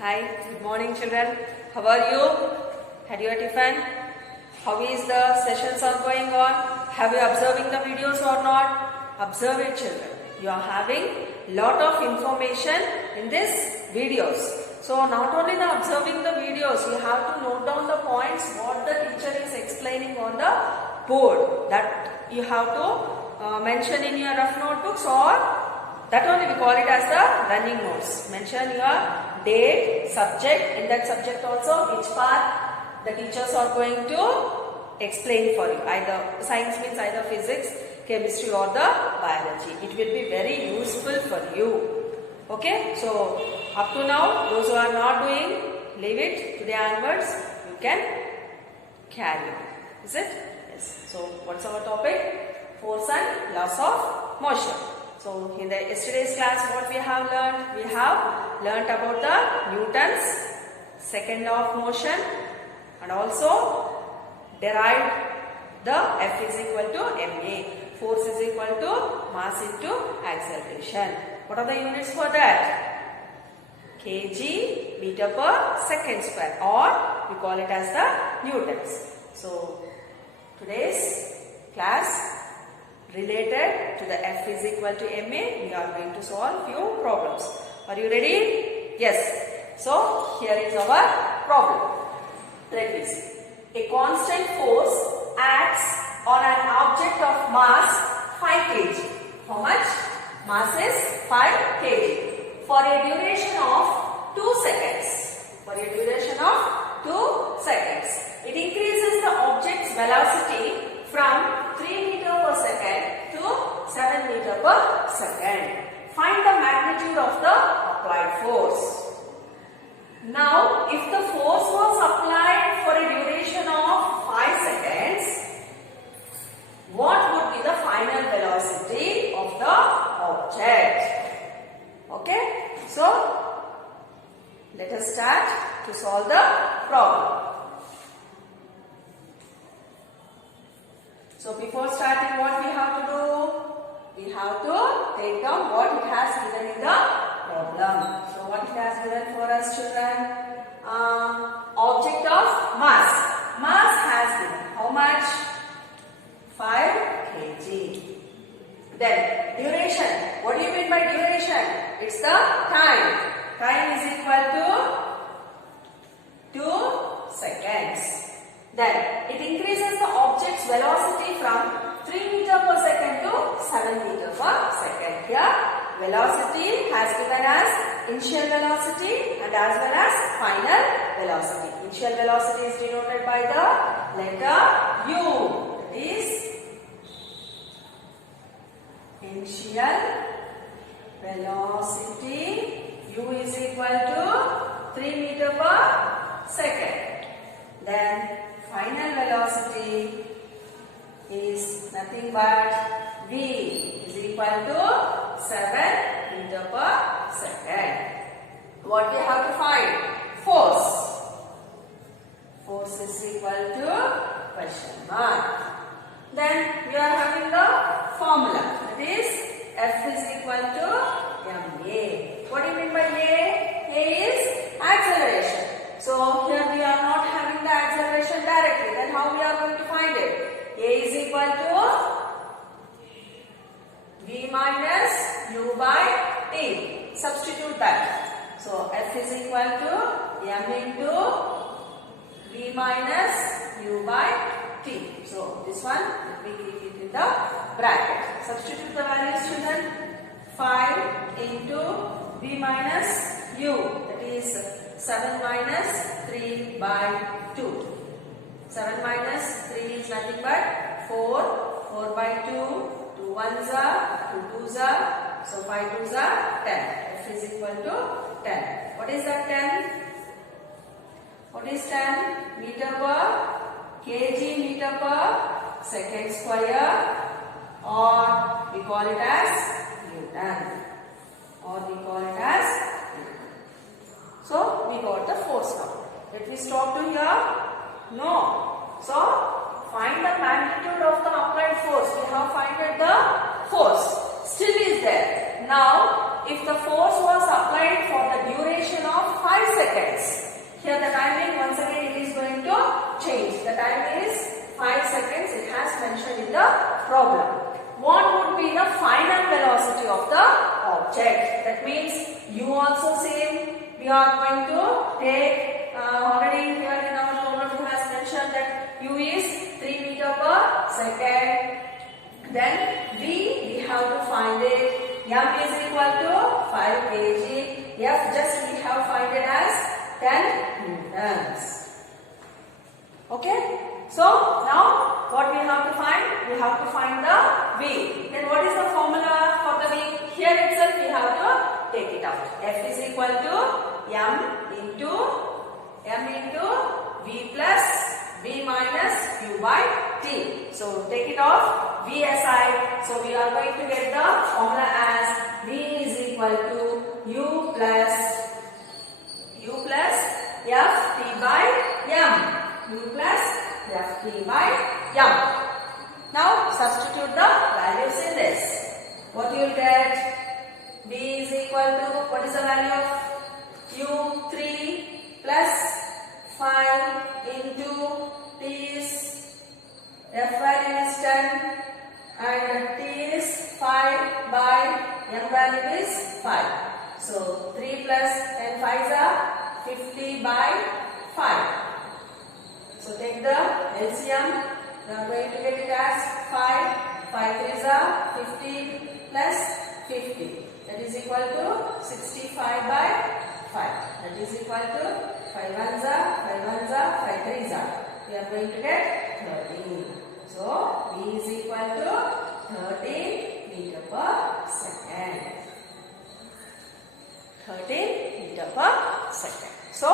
Hi, good morning children. How are you? Had your tiffin? How is the sessions are going on? Have you observing the videos or not? Observe it children. You are having lot of information in these videos. So not only the observing the videos, you have to note down the points what the teacher is explaining on the board. That you have to mention in your rough notebooks, or that only we call it as the running notes. Mention your date, subject, in that subject also which part the teachers are going to explain for you. Either science means either physics, chemistry or the biology. It will be very useful for you. Okay, so up to now those who are not doing, leave it. Today onwards you can carry on. Is it? Yes. So what's our topic? Force and laws of motion. So in the yesterday's class what we have learned? We have learnt about the Newton's second law of motion and also derived the F is equal to ma. Force is equal to mass into acceleration. What are the units for that? kg meter per second square, or we call it as the Newtons. So today's class related to the F is equal to ma, we are going to solve few problems. Are you ready? Yes. So here is our problem. Let me see. A constant force acts on an object of mass 5 kg. How much? Mass is 5 kg. For a duration of 2 seconds. For a duration of 2 seconds. It increases the object's velocity from 3 meter per second to 7 meter per second. Find the magnitude of the applied force. Now, if the force was applied for a duration of 5 seconds, what would be the final velocity of the object? Okay, so let us start to solve the problem. So before starting, what we have to do? We have to take down what it has given in the problem. So what it has given for us children? Object of mass. Mass has given how much? 5 kg. Then duration. What do you mean by duration? It's the time. Time is equal to 2 seconds. Then it increases the object's velocity from 3 meter per second to 7 meter per second. Here velocity has given as initial velocity and as well as final velocity. Initial velocity is denoted by the letter U. That is initial velocity. U is equal to 3 meter per second. Then final velocity is nothing but V is equal to 7 meter per second. What we have to find? Force. Force is equal to question mark. Then we are having the formula. That is F is equal to ma. What do you mean by A? A is acceleration. So here we are not having the acceleration directly. Then how we are going to find it? A is equal to V minus U by T. Substitute that. So F is equal to M into V minus U by T. So this one we keep it in the bracket. Substitute the values children. 5 into V minus U. That is 7 minus 3 by 2. 7 minus 3 is nothing but 4. 4 by 2. 2 ones are, 2 twos are. So 5 twos are 10. F is equal to 10. What is that 10? What is 10? Meter per kg meter per second square, or we call it as Newton. Or we call it as so we got the force now. Let me stop to here? No. So find the magnitude of the applied force. We have found the force. Still is there. Now if the force was applied for the duration of 5 seconds, seconds. Here the timing, once again it is going to change. The time is 5 seconds. It has mentioned in the problem. What would be the final velocity of the object? That means u also same. We are going to take already here in our problem it has mentioned that u is 3 meter per second. Then we have to find it. M is equal to 5 kg. F just we have find it as 10 newtons. Okay. So now what we have to find? We have to find the V. Then what is the formula for the V? Here itself we have to take it out. F is equal to M into V plus V minus U by T. So take it off V aside. So we are going to get the formula as V is equal to U plus Ft by M. U plus Ft by M. Now substitute the values in this. What you will get? V is equal to, what is the value of U? 3 plus 5 into T is, F value is 10 and T is 5 by M value is 5. So 3 plus 10 5s are 50 by 5. So take the LCM. We are going to get it as 5. 5 3s are 15 plus 50. That is equal to 65 by 5. That is equal to 5 1s are 5 3s are. We are going to get 13. So V is equal to 13 meter per second. 13 meter per second. So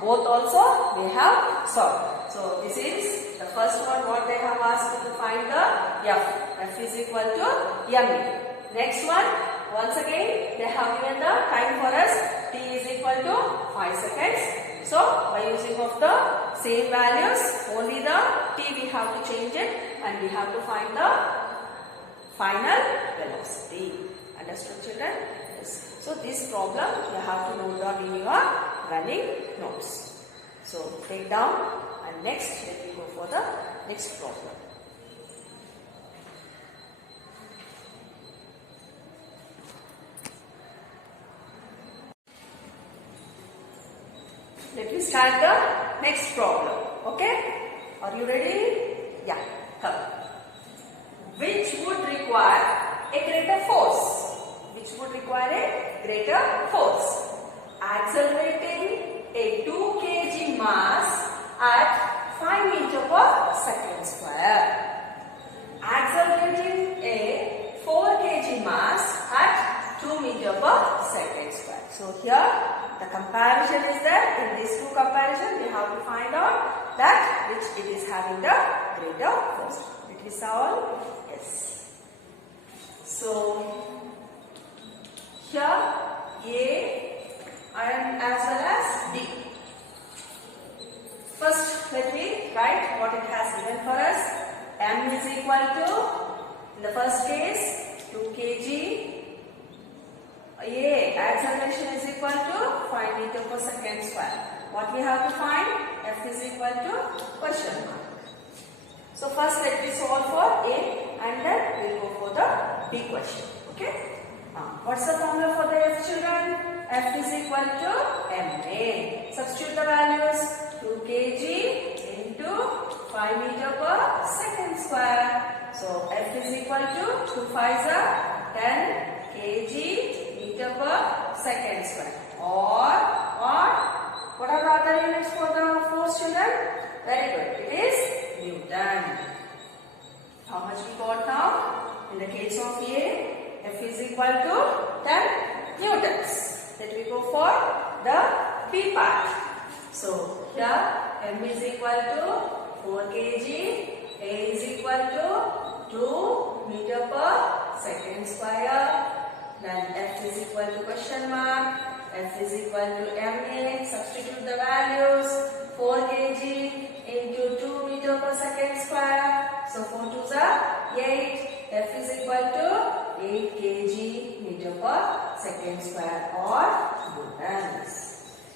both also we have solved. So this is the first one what they have asked to find the F. F is equal to ME. Next one, once again they have given the time for us. T is equal to 5 seconds. So by using of the same values, only the T we have to change it and we have to find the final velocity. Understood children? Yes. So this problem you have to note down in your running notes. So take down and next let me go for the next problem. Let me start the next problem. Okay? Are you ready? Yeah. Come. Which would require a greater force? Which would require a greater force? Accelerating a 2 kg mass at 5 meter per second square. Accelerating a 4 kg mass at 2 meter per second square. So here the comparison is there. In these two comparisons, we have to find out that which it is having the greater force. It is all yes. So here A and as well as B. First, let me write what it has given for us. M is equal to, in the first case, 2 kg. A acceleration is equal to 5 meter per second square. What we have to find? F is equal to question mark. So first let me solve for A and then we will go for the B question. Okay? What's the formula for the F children? F is equal to MA. Substitute the values. 2 kg into 5 meter per second square. So F is equal to 2 5s are 10 kg meter per second square. Or what are the other units for the force children? Very good. It is Newton. How much we got now? In the case of A, F is equal to 10 newtons. Let me go for the B part. So here M is equal to 4 kg, A is equal to 2 meter per second square. Then F is equal to question mark. F is equal to MA. Substitute the values. 4 kg into 2 meter per second square. So 4 2s are 8. F is equal to 8 kg meter per second square or newtons.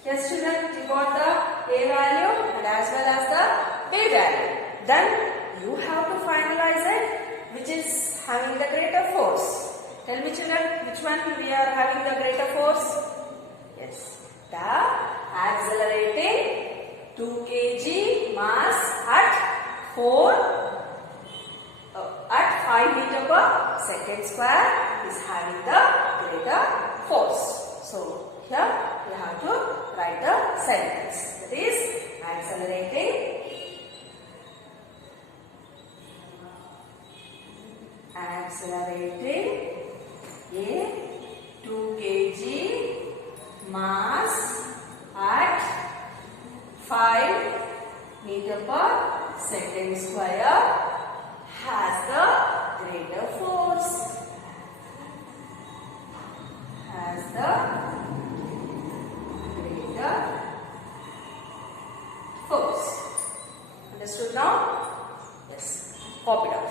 Yes children, you got the A value and as well as the B value. Then you have to finalize it, which is having the greater force. Tell me children, which one we are having the greater force? Yes, the accelerating 2 kg mass at 5 meter per second square is having the greater force. So here we have to write the sentence. That is accelerating a 2 kg mass at 5 meter per second square has the greater force. Has the greater force. Understood now? Yes. Copy it up.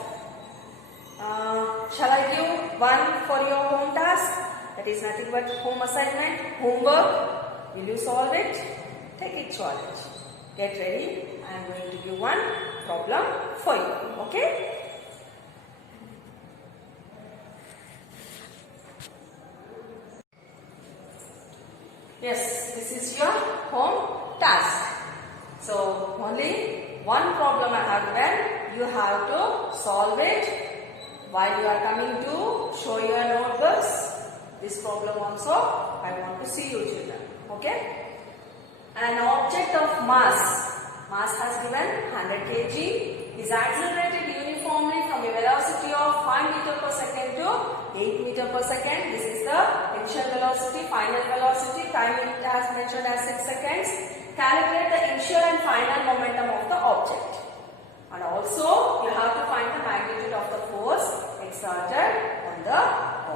Shall I give one for your home task? That is nothing but home assignment, homework. Will you solve it? Take it challenge. Get ready. I am going to give one problem for you. Okay? Yes, this is your home task. So only one problem I have given. You have to solve it while you are coming to show your notebooks. This problem also I want to see you children. Okay? An object of mass has given 100 kg is accelerated uniformly from a velocity of 5 meter per second to 8 meter per second. This is the initial velocity, final velocity, time it has mentioned as 6 seconds. Calculate the initial and final momentum of the object. And also you have to find the magnitude of the force exerted on the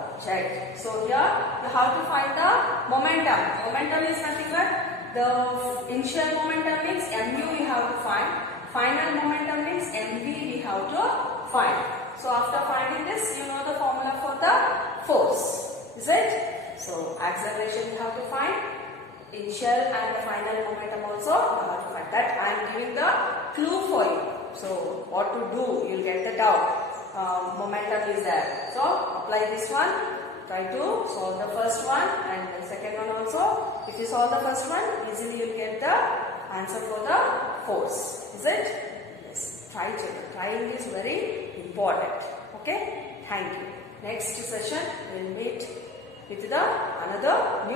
object. So here you have to find the momentum. Momentum is nothing but the initial momentum means mu we have to find. Final momentum means mv we have to find. So after finding this, you know the formula for the force. Is it? So acceleration you have to find. Initial and the final momentum also you have to find. That I am giving the clue for you. So what to do, you'll get the doubt. Momentum is there. So apply this one. Try to solve the first one and the second one also. If you solve the first one, easily you'll get the answer for the force. Is it? Yes. Try children. Trying is very important. Okay? Thank you. Next session we'll meet with the another